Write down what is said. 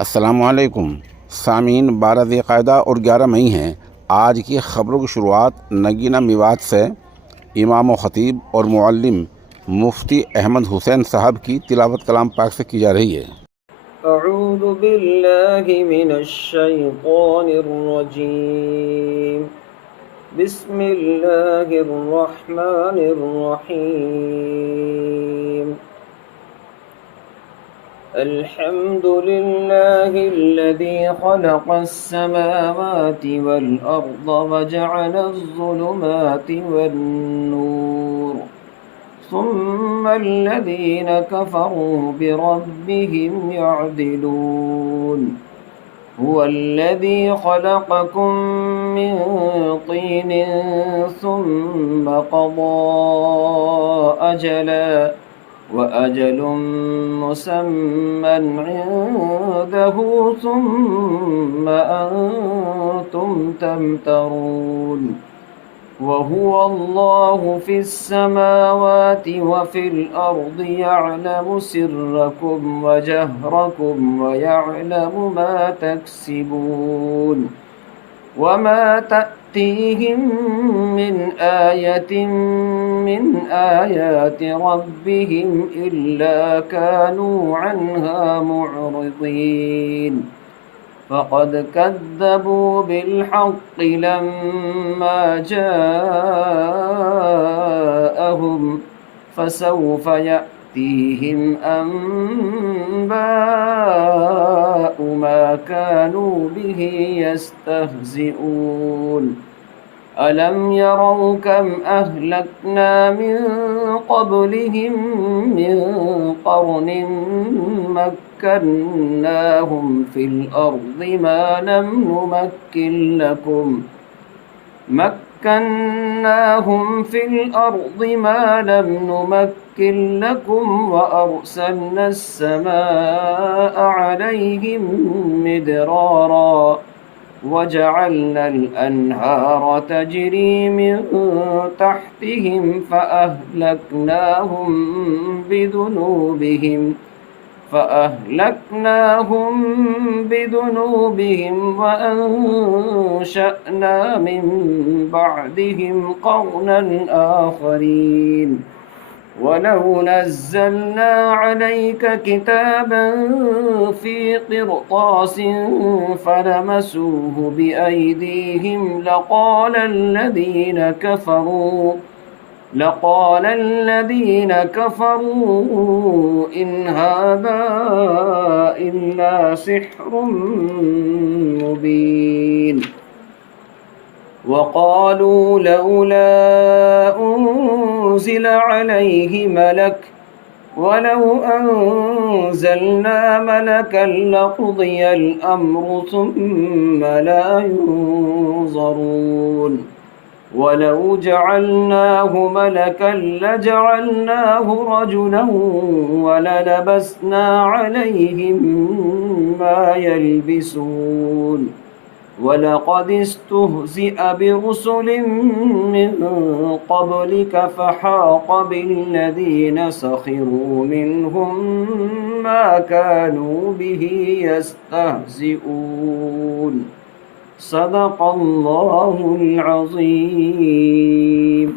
अस्सलामुअलैकुम सामीन, 12 ज़िलक़ादा और 11 मई हैं। आज की ख़बरों की शुरुआत नगीना मेवात से इमाम व ख़तीब और मुअल्लिम मुफ्ती अहमद हुसैन साहब की तिलावत कलाम पाक से की जा रही है। अऊज़ु बिल्लाहि मिनश्शैतानिर्रजीम। बिस्मिल्लाहिर्रहमानिर्रहीम। अल्हम्दुलिल्लाहिल्लज़ी ख़लक़स्समावाति वल अर्ज़ वजअलज़्ज़ुलुमाति वन्नूर सुम्मल्लज़ीन कफ़रू बिरब्बिहिम यअदिलून। हुवल्लज़ी ख़लक़कुम मिन तीनिन सुम्म क़ज़ा अजला वअजलुम मुसम्मन इंदहु सुम्म अंतुम तमतरून। वहुव अल्लाहु फिस्समावाति वफ़िल अर्दि यअलमु सिर्रकुम वजहरकुम वयअलमु मा तक्सिबून। वमा तअतीहिम मिन आयतिन मिन आयाति रब्बिहिम इल्ला कानू अन्हा मुअरिदीन। फ़क़द कज़्ज़बू बिल्हक़्क़ि लम्मा जाअहुम फ़सौफ़ यअतीहिम अंबाअु मा कानू बिही यस्तहज़िऊन। अलम यरौ कम अहलकना मिन क़ब्लिहिम मिन क़र्निन मक्कन्नाहुम फ़िल अर्दि मा लम नुमक्किन लकुम वअरसलना अस्समाअ अलैहिम मिदरारा वजअलना अल-अनहार तजरी मिन तहतिहिम फ़अहलकनाहुम बिदुनूबिहिम वअंशअना मिन बअदिहिम क़रनन आख़रीन। वलौ नज़्ज़लना अलैक किताबन फ़ी क़िरतासिन फ़लमसूहु बिअयदीहिम लक़ाल الذين كفروا إن هذا إلا سحر مبين। وقالوا لولا أنزل عليه ملك ولو أنزلنا ملكا لقضي الأمر ثم لا ينظرون। ولو جعلناه ملكا لجعلناه رجلا وللبسنا عليهم ما يلبسون। ولقد استهزئ برسل من قبلك فحاق بالذين سخروا منهم ما كانوا به يستهزئون। صدق الله العظيم।